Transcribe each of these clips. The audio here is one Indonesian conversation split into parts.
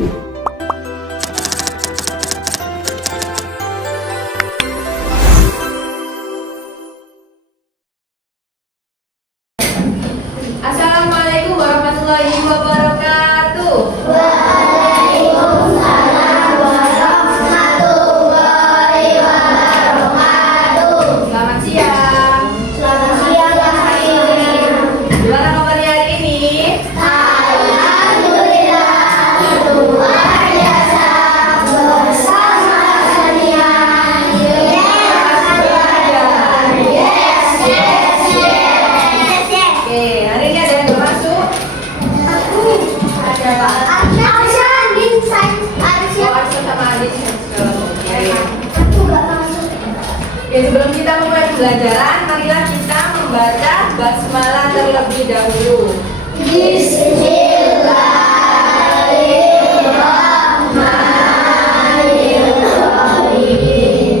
Assalamualaikum warahmatullahi wabarakatuh. Waalaikumsalam warahmatullahi wabarakatuh. Selamat siang. Selamat siang, Kak Haim. Gimana kabarnya hari ini? Alhamdulillah, luar biasa bersama kalian. Yes, yes, yes. Oke, hari ini ada yang bermasuk. Ada Pak. Arsyad bin Said. Oh, Arsyad sama Adit. Oke. Aku nggak masuk. Oke, sebelum kita mulai pembelajaran, marilah kita membaca basmalah terlebih dahulu. Bismillahirrahmanirrahim.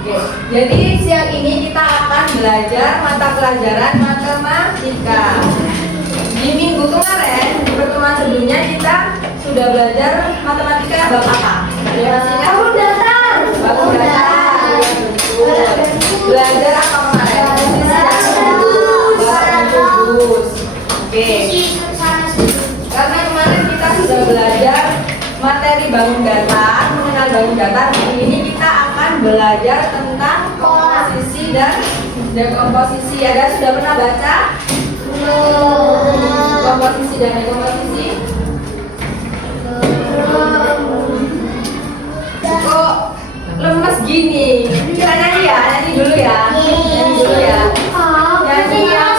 Oke, jadi siang ini kita akan belajar mata pelajaran matematika. Di minggu kemarin, di pertemuan sebelumnya kita sudah belajar matematika bab apa? Ya, masih ingat? Kamu datang. Bab datar. Ya, betul. Belajar apa kemarin? Bab kubus. Oke. Karena kemarin kita sudah belajar materi bangun datar, mengenal bangun datar. Hari ini kita akan belajar tentang komposisi dan dekomposisi. Ada sudah pernah baca komposisi dan dekomposisi? Kok lemes gini? Kita nyanyi ya, nyanyi dulu ya. Nyanyi dulu ya. Nyanyi yang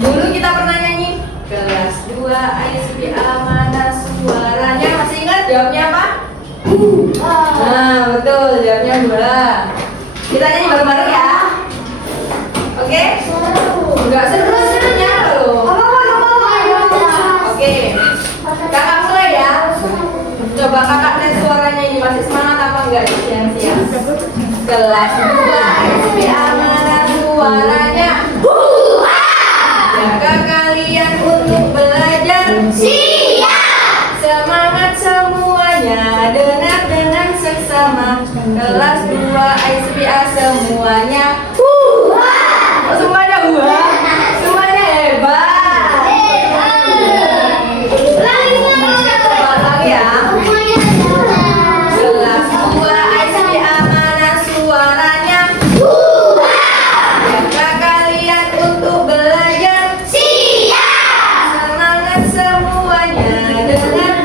dulu kita pernah nyanyi kelas 2 ISPA mana suaranya, masih ingat jawabnya apa? Nah betul, jawabnya 2. Kita nyanyi bareng-bareng ya. Oke? Enggak seru-serunya loh. Oke, kakak mulai ya. Coba kakak tes suaranya ini masih semangat apa enggak di siang-siang? Kelas 2 ISPA mana suaranya? Jaga kalian untuk belajar. Siap. Semangat semuanya, dengar seksama. Kelas 2 ISPA semuanya. Oh, semuanya semuanya hebat. Coba lagi ya. Kelas 2 ISPA mana suaranya? Jaga kalian untuk belajar. Semangat semuanya, dengar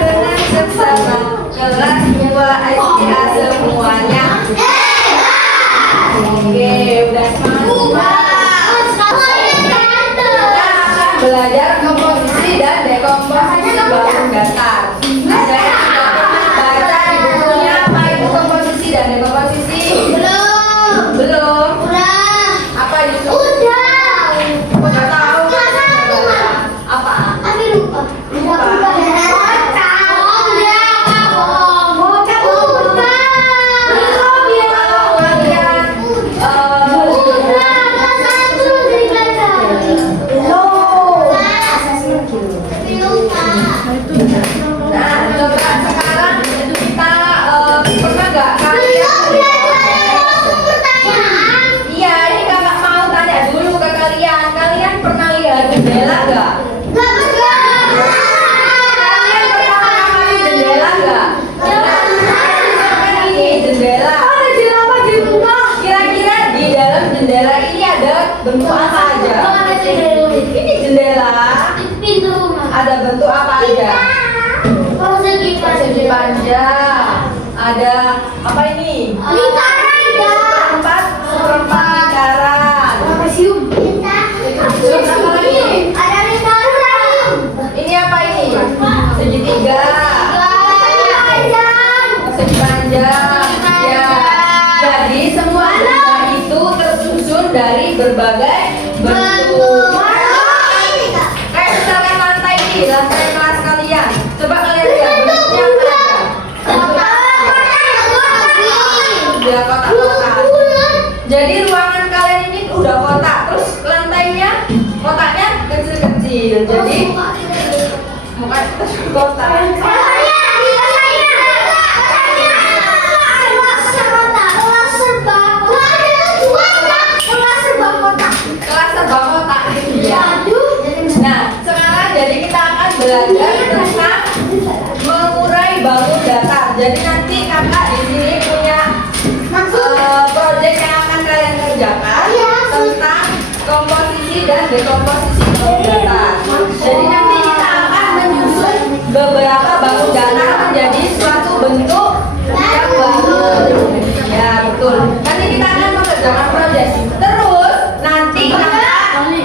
seksama. Kelas 2 ISPA semuanya. Oke, udah semangat. Kita akan belajar komposisi dan dekomposisi bangun datar. Ada yang sudah pernah baca di bukunya apa itu komposisi dan dekomposisi? Belum. Apa itu? Udah tahu? Apa? Nah, coba sekarang kita pernah nggak kalian? Iya, ini kakak mau tanya dulu ke kalian. Kalian pernah lihat jendela nggak? Kalian pernah mengamati jendela nggak? Ini jendela. Kira-kira di dalam jendela ini ada bentuk apa aja? Ini jendela. Ada bentuk apa aja? Persegi panjang. Ada apa ini? Seperempat lingkaran. Terus apa lagi? Ini apa ini? Segitiga. Persegi panjang. Ya. Jadi semua jendela itu tersusun dari berbagai bentuk. Kayak misalkan lantai ini, lantai kelas kalian. Coba kalian lihat bentuknya apa aja. kota. Kelas serba kota. Ya. Nah, sekarang jadi kita akan belajar tentang mengurai bangun datar. Jadi nanti kakak di sini punya proyek yang akan kalian kerjakan tentang komposisi dan dekomposisi bangun datar. Jadi nanti kita akan menyusun beberapa bangun datar menjadi suatu bentuk yang baru. Ya betul. Nanti kita akan mengerjakan proyek. Terus nanti kakak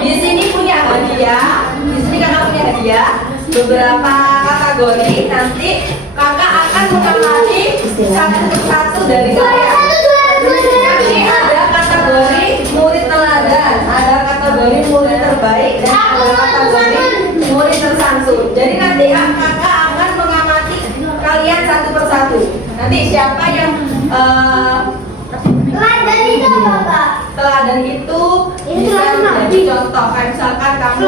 di sini punya hadiah. Di sini kakak punya hadiah beberapa kategori. Nanti kakak akan mengamati satu persatu dari kalian. Nanti ada kategori murid teladan, ada kategori murid terbaik, dan ada kategori murid tersantun. Jadi nanti kakak akan mengamati kalian satu persatu. Nanti siapa yang teladan itu bisa menjadi contoh. Kayak misalkan kamu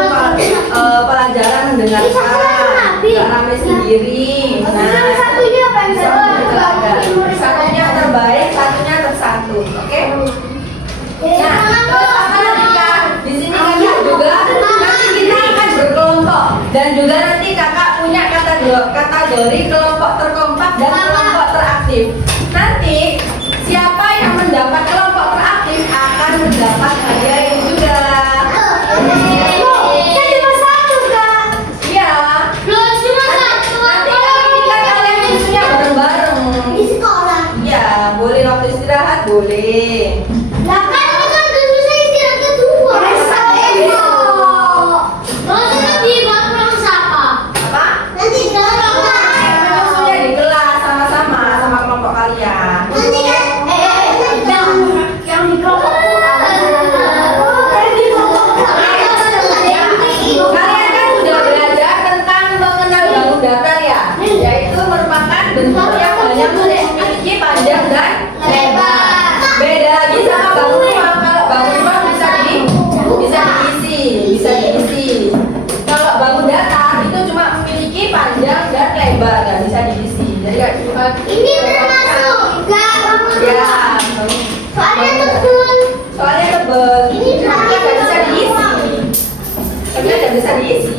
pelajaran mendengarkan, nggak rame sendiri. Nah, satunya apa yang bisa menjadi teladan. Satunya terbaik, satunya tersantun. Oke? Nah, terus apa lagi Kak? Di sini kakak juga nanti kita akan berkelompok dan juga nanti kakak punya kategori kelompok terkompak dan kelompok teraktif. Nanti siapa yang mendapat kelompok teraktif akan mendapat hadiah ini juga. Iya. Nanti ketika kalian susunya bareng-bareng. Iya, boleh waktu istirahat boleh. Apa? Menyusunnya di kelas sama-sama sama kelompok kalian. Kalian kan sudah belajar tentang mengenal bangun datar ya, yaitu merupakan bentuk yang hanya memiliki panjang dan lebar. Beda lagi sama bangun rumah. Kalau bangun rumah bisa diisi. Kalau bangun datar itu cuma memiliki panjang dan lebar, nggak bisa diisi. Jadi nggak cuma Ini termasuk enggak ya. soalnya betul. Soalnya tebel, Ini tapi nggak bisa diisi. Tapi nggak bisa diisi.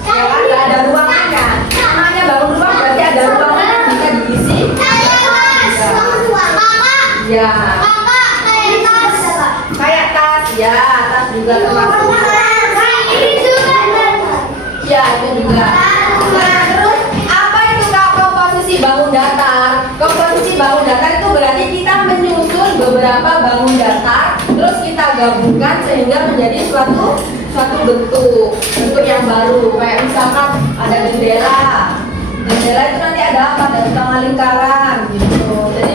Ya kan nggak ada ruangannya. Namanya bangun rumah berarti ada ruangan yang bisa diisi. Ya, kayak tas ya, tas juga termasuk. Ya itu juga. Nah terus apa itu Kak komposisi bangun datar? Komposisi bangun datar itu berarti kita menyusun beberapa bangun datar, terus kita gabungkan sehingga menjadi suatu bentuk yang baru. Kayak misalkan ada jendela. Jendela itu nanti ada apa? Ada tengah lingkaran gitu. Jadi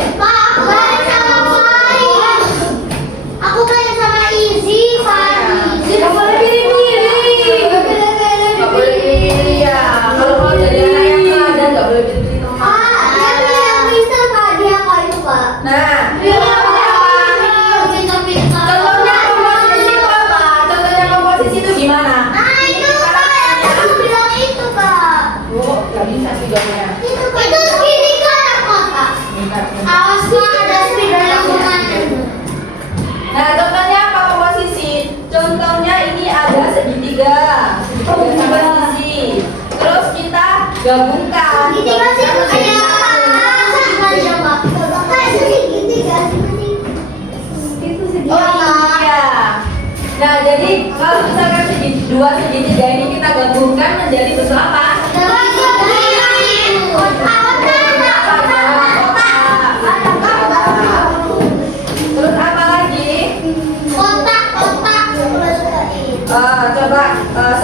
Aku kayak sama Izzy, Fadi. nggak boleh pilih-pilih. Nggak boleh pilih ya. Kalau mau jadi anak yang teladan nggak boleh pilih teman. Dia yang bisa tadi apa itu, Pak? Nah, contohnya komposisi itu apa? Contohnya komposisi itu gimana? Itu Pak, yang aku bilang itu, Pak. Oh, nggak bisa sih gambarnya. Itu segitiga apa, Pak? Awas Pak, ada segitiga mana? Nah, contohnya apa komposisi? Contohnya ini ada segitiga sama sisi. Terus kita gabungkan. Segitiga sih kayak segitiga, Pak. Kayak segitiga. Oh iya. Nah, jadi kalau misalkan dua segitiga ini kita gabungkan menjadi bentuk apa? Terus apa lagi? Coba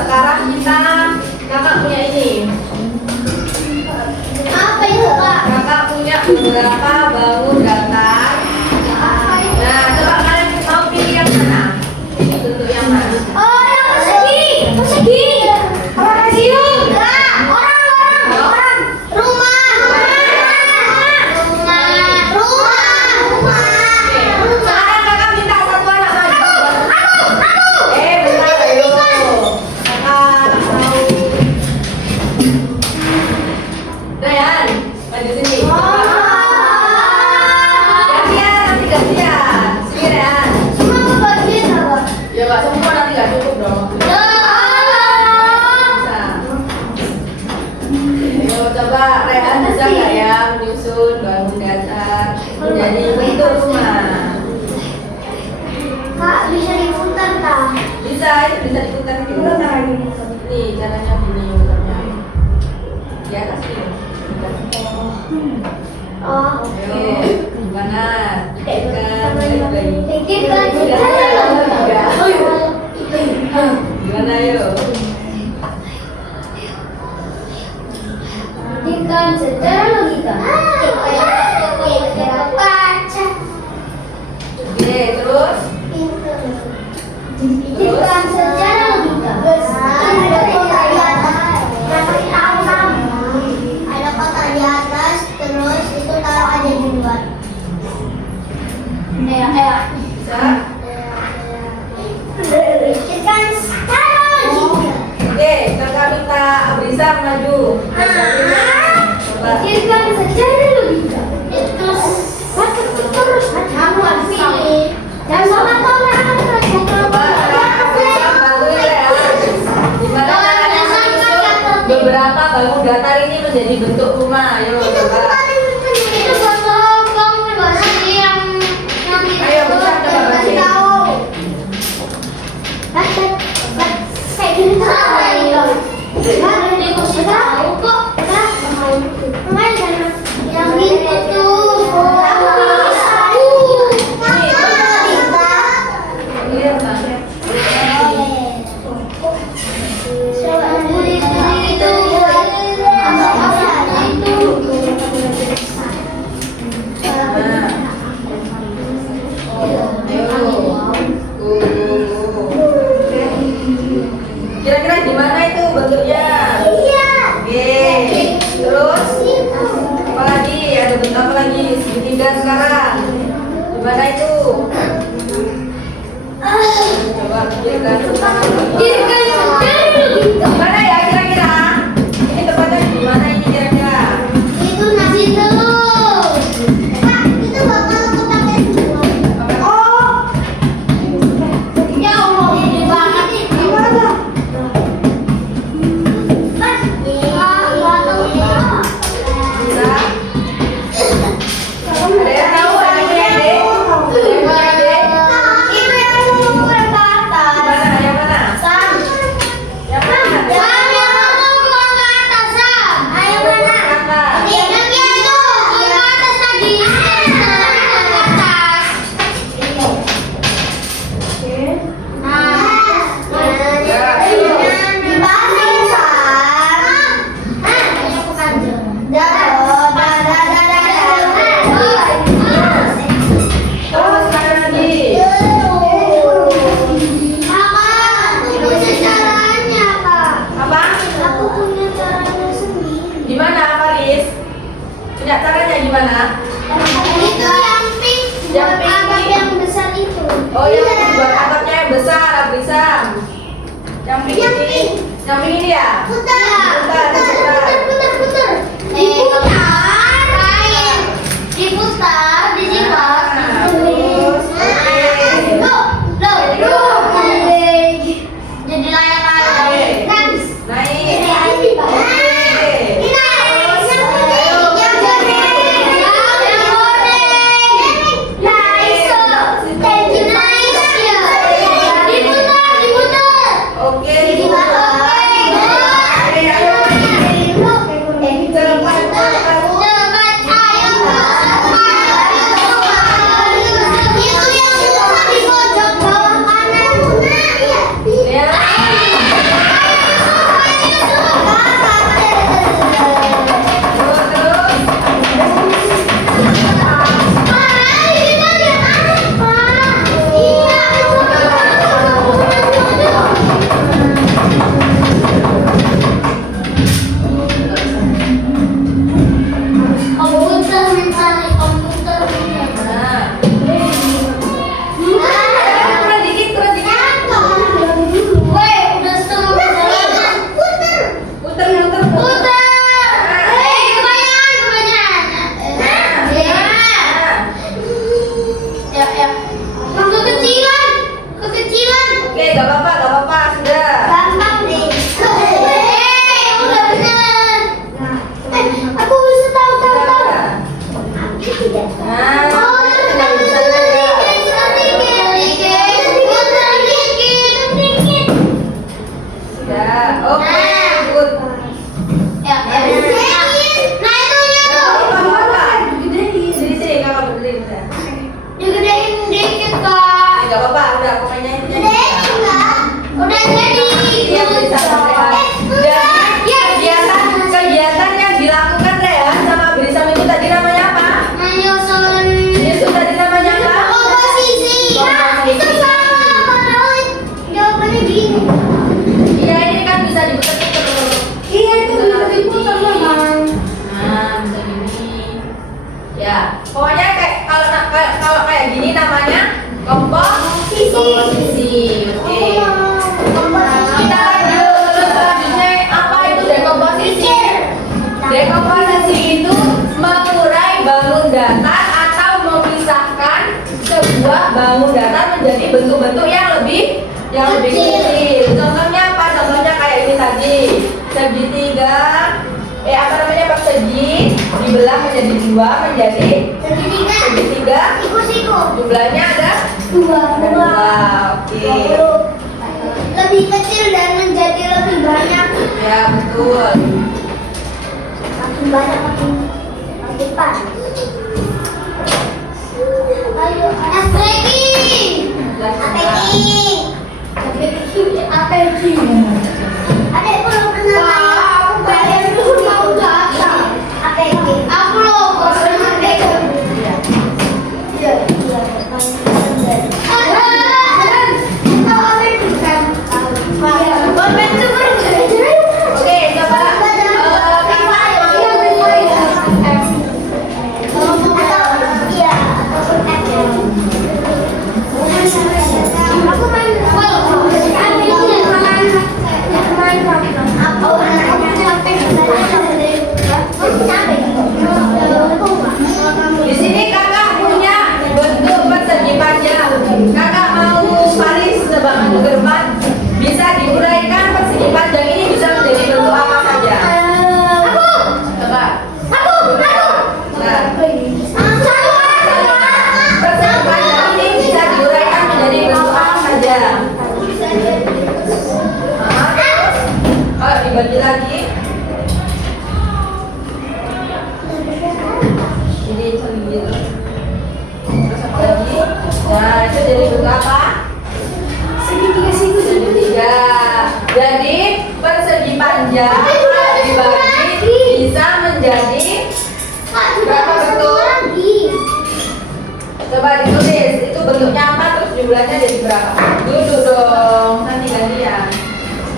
sekarang kakak punya ini. Apa itu, Pak? Kakak punya beberapa bangun datar. Nah, coba kalian mau pilih yang mana? Ini bentuk yang mana? Oh, yang persegi. Persegi. Orang. Rumah. Sekarang kakak minta satu anak maju. Bentar ayo. Kakak mau Oh. Ayo, gimana? Pikirkan baik-baik. Pikirkan Gimana ayo? Pikirkan secara logika. Baca. Oke, terus? Pikirkan secara logika. Ada kotak di atas, terus itu taruh aja di luar. Bisa? Pikirkan secara logika. Oke, kakak minta Abrisa maju. Coba. Pikirkan secara logika. Terus kamu harus pilih. Dan sama Coba Abrisa bantuin ya. Gimana caranya menyusun beberapa bangun datar ini menjadi bentuk rumah? Ayo coba. itu foto kamu sih yang Ayo, bisa coba kasih tahu. Kayak gini tahu kok. Yang itu tuh. Iya, tanya. Nah. Kira-kira gimana itu bentuknya? Oke. Terus apa lagi? Ada bentuk apa lagi? Segitiga sekarang. Gimana itu? Coba pikirkan sekarang. Gimana ya kira-kira? Ini tempatnya di mana ini kira-kira? Itu nasi telur. Kak, itu bakal kepake semua. Oh. Ya Allah, ini banget nih. Gimana? Mas, Bisa? Ada yang tahu? Ada yang punya ide? Ada yang punya ide? itu yang mau ke atas. Gimana? Yang mana? Sam. Yang mana? Sam, yang mau ke atas, Sam. Ayo mana? Yang itu, ke atas tadi. Ke atas. Terus ada lagi. Apa? Gimana, Faris? Punya caranya gimana? Yang pink. Oh, yang buat atapnya yang besar, Abrisa. Yang pink ini. Yang pink ini ya? Diputar, disimpan. Terus, Jadi layar-layar. naik. Oke, cepat. yang lebih kecil. Contohnya apa? Contohnya kayak ini tadi. Segitiga, apa namanya, persegi dibelah menjadi dua menjadi segitiga. Jumlahnya ada Dua. Oke. Lebih kecil dan menjadi lebih banyak. Ya betul. Makin banyak makin panas. Ayo, Adek belum pernah bayar dulu mau datang. Aku loh pernah pegang. Oke, coba di sini kakak punya bentuk persegi panjang. Kakak mau baris sebangun ke depan, bisa diuraikan persegi panjang ini bisa menjadi bentuk apa saja. Coba. Nah, persegi panjang ini bisa diuraikan menjadi bentuk apa saja. Dibagi lagi. Ini gitu. Terus apa lagi? Nah, itu jadi bentuk apa? Segitiga. Jadi persegi panjang dibagi bisa menjadi berapa bentuk? Coba ditulis. Itu bentuknya apa? Terus jumlahnya jadi berapa? Duduk dong. Nanti gantian.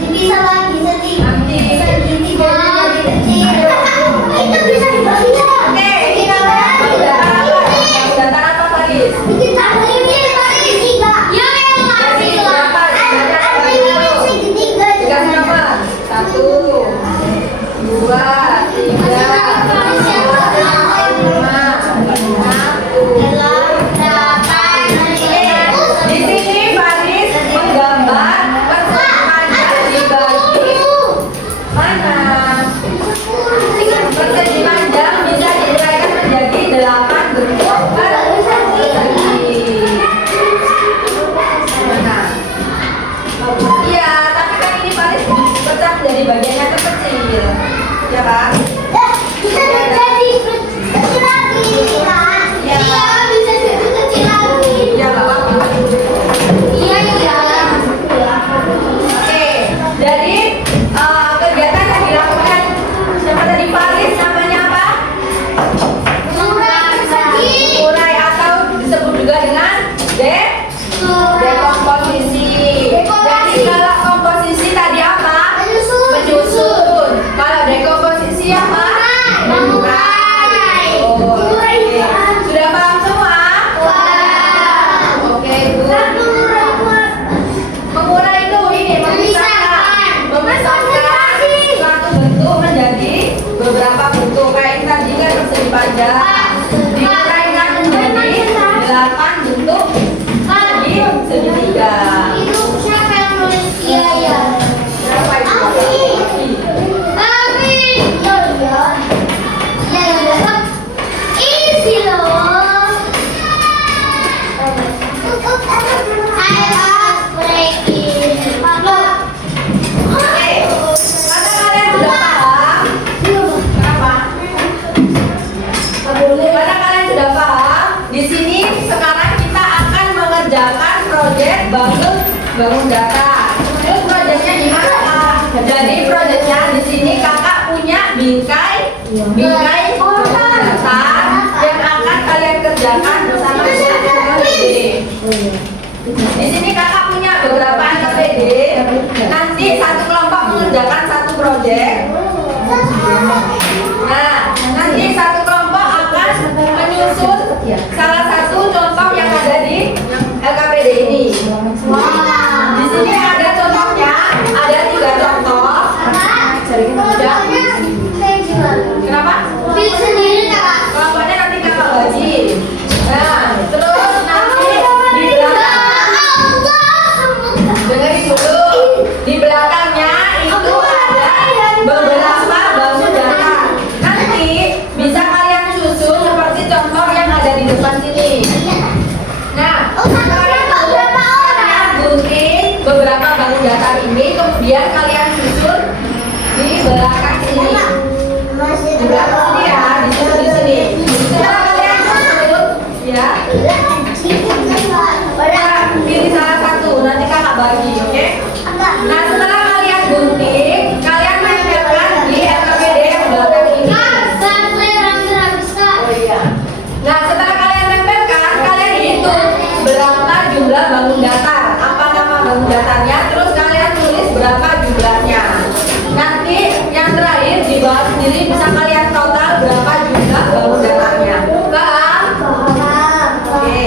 Bisa lagi segitiga Nanti. jadi kecil. Itu bisa dibagi. Oke, ini namanya data apa, Faris? Bikin tambah ini bagi tiga. Ya memang masih Jadi berapa? Jumlahnya apa dulu? segitiga. Dikasih nomor 1, 2, 3, 4, 5, 6, 7. Di sini Faris menggambar persegi panjang dibagi mana? Persegi panjang bisa diuraikan menjadi 8 bentuk persegi. Mana? Iya, tapi kan ini Faris pecah jadi bagian yang terkecil, ya kan? Bisa jadi kecil lagi kan? Iya. Iya bisa jadi kecil lagi. Ya nggak apa-apa. Iya. Oke, jadi kegiatan yang dilakukan siapa tadi, Faris, namanya apa? Murah persegi. Urai atau disebut juga dengan dekomposisi. Jadi kalau komposisi tadi apa? Menyusun. Kalau dekomposisi apa? Mengurai. Oh, oke. Sudah paham semua? Oke, Bu. Mengurai itu ini memisahkan suatu bentuk menjadi beberapa bentuk. Kayak ini tadi kan persegi panjang diuraikan menjadi 8 bentuk persegi segitiga. Itu siapa yang nulis? Iya ya. Berapa itu? Abi. Ya. Isi loh. Ayo breaking. Oke, karena kalian sudah paham. Kenapa? Karena kalian sudah paham, di sini sekarang kita akan mengerjakan proyek bangun data. Terus proyeknya gimana, Kak? Jadi proyeknya di sini kakak punya bingkai bangun data yang akan kalian kerjakan bersama KPD. Di sini kakak punya beberapa KPD. Nanti satu kelompok mengerjakan satu proyek. Nah, nanti satu kelompok akan menyusun salah satu contoh yang ada di LKPD ini. Di sini ada contohnya, ada 3 contoh. Kenapa? Pilih sendiri Kak. Kelompoknya nanti kakak bagi. Nah, terus nanti di belakang. Dengerin sebelah sini ya, di sini. Sekarang kalian turun, ya. Pilih salah satu, nanti kakak bagi, oke? Nah, setelah kalian gunting, kalian tempelkan di LKPD yang belakang ini. Oh iya. Nah, setelah kalian tempelkan, kalian hitung berapa jumlah bangun datar. Apa nama bangun datarnya? Terus kalian tulis berapa jumlahnya. Nanti yang terakhir di bawah sendiri bisa kalian total berapa jumlah bangun datarnya. Paham? Oke.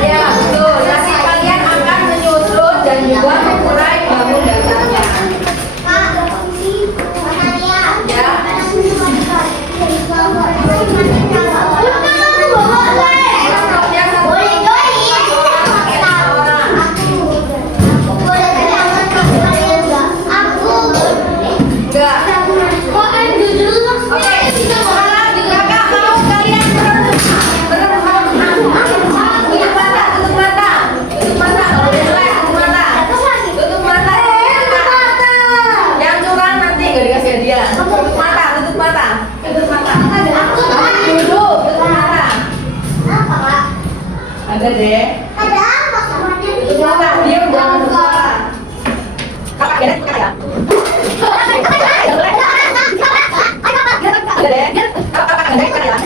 Ya, betul. Nanti kalian akan menyusun dan juga mengurai bangun datarnya. Ya. Contohnya satu orang. Enggak. Oke, sekarang kakak mau kalian tutup mata, tutup mata, tutup mata. Kalau udah selesai, tutup mata, tutup mata. Yang curang nanti gak dikasih hadiah. Tutup mata, tutup mata, tutup mata. Duduk, tutup mata. Ada deh. Tutup mata, diam jangan bersuara. Kakak beda kakak ya. Ada deh. Kakak beda kakak ya.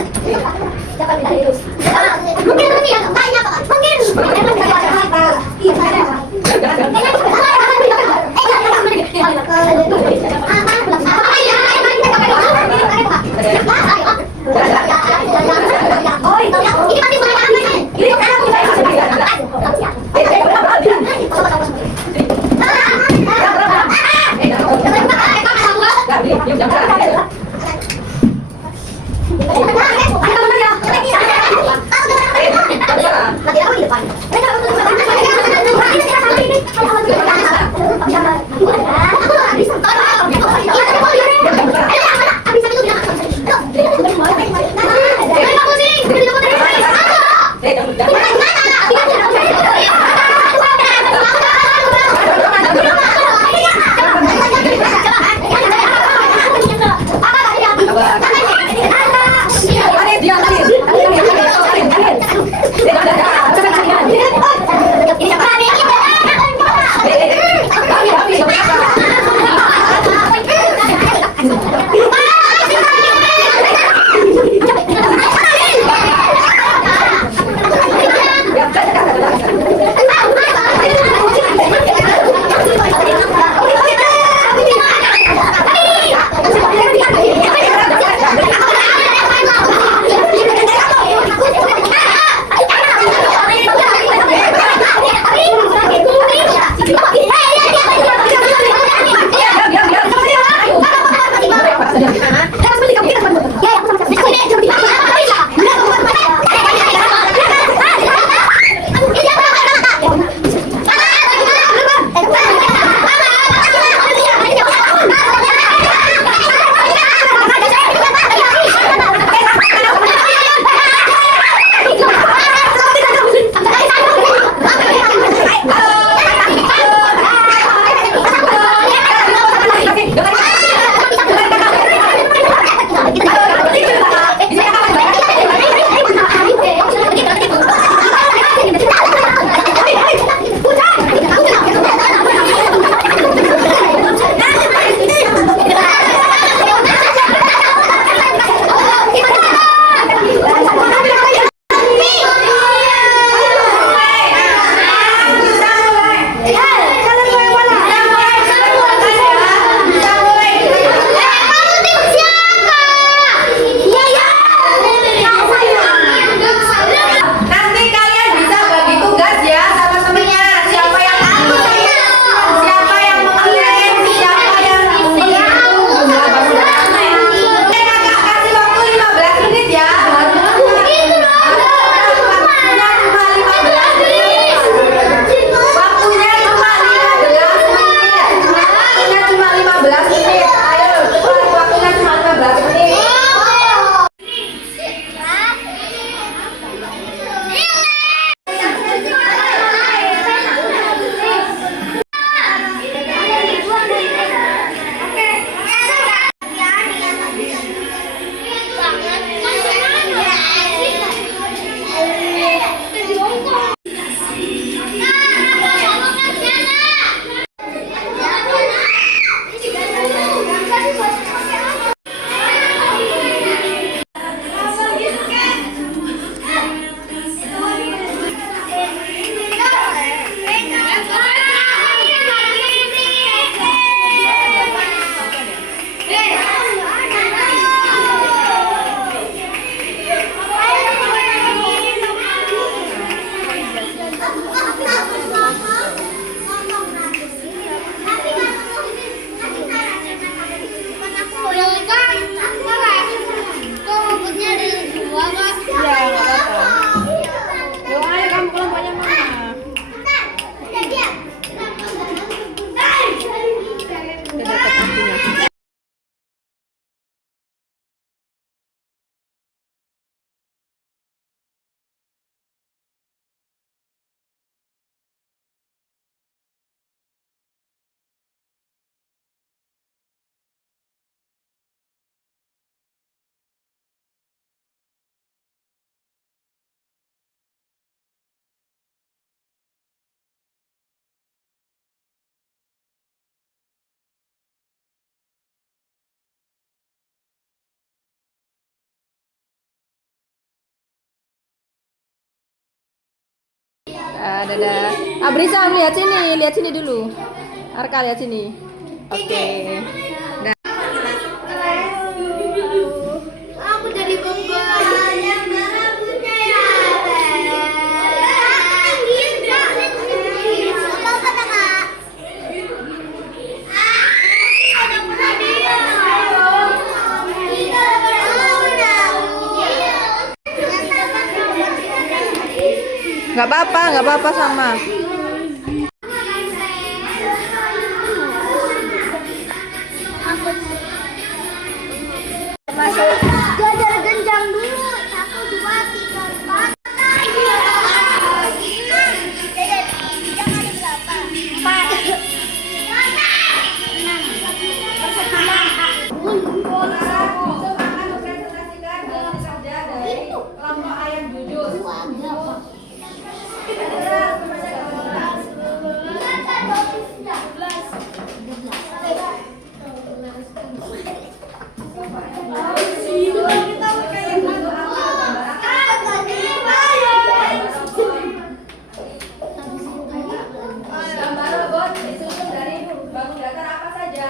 Dadah. Abrisa lihat sini dulu. Arka lihat sini. Oke. Dah. Aku jadi beban yang rambutnya ya. Nggak apa-apa sama. Jajar genjang dulu. 1, 2, 3, 4. Kelompok ayam jujur. Gambar robot disusun dari bangun datar apa saja?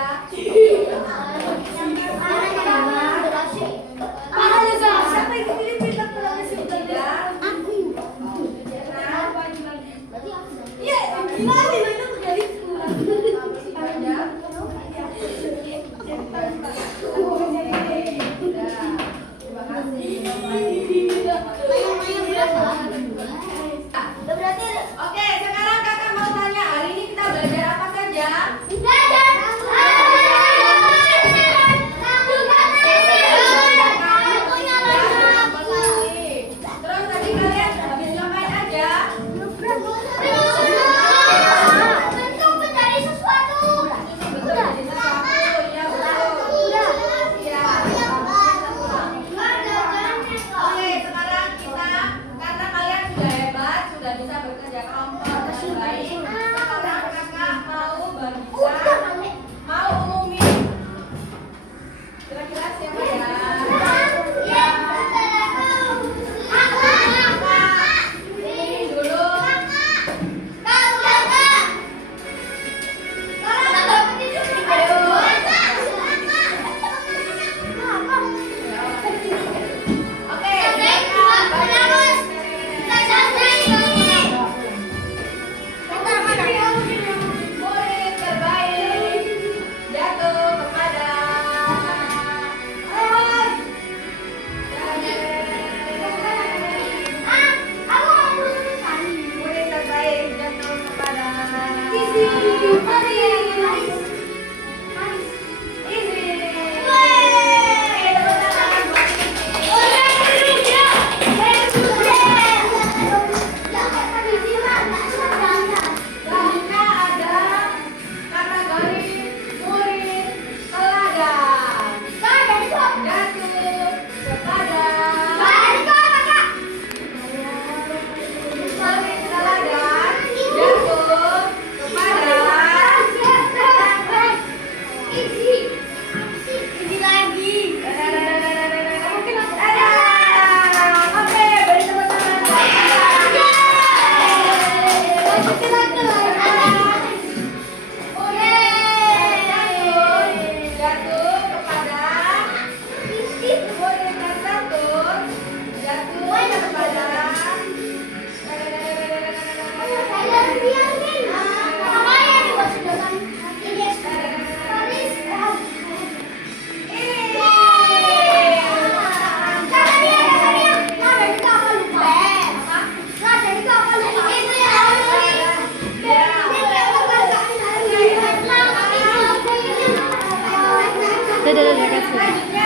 Oke, sekarang kakak mau tanya, hari ini kita belajar apa saja? Terus tadi kalian habis ngapain aja? Oke, sekarang kita karena kalian sudah hebat, sudah bisa bekerja kelompok dengan baik. Sekarang kakak mau bagikan, mau umumin. Kira-kira siapa ya? Ini dulu. Oke, murid terbaik jatuh kepada murid terbaik jatuh kepada Izzy. Tepuk tangan buat Izzy. Selanjutnya ada kategori murid teladan. Jatuh kepada murid teladan. Jatuh kepada Oke, beri tepuk tangan. Jatuh kepada murid tersebut. Jatuh kepada Dadah, kasih. Selanjutnya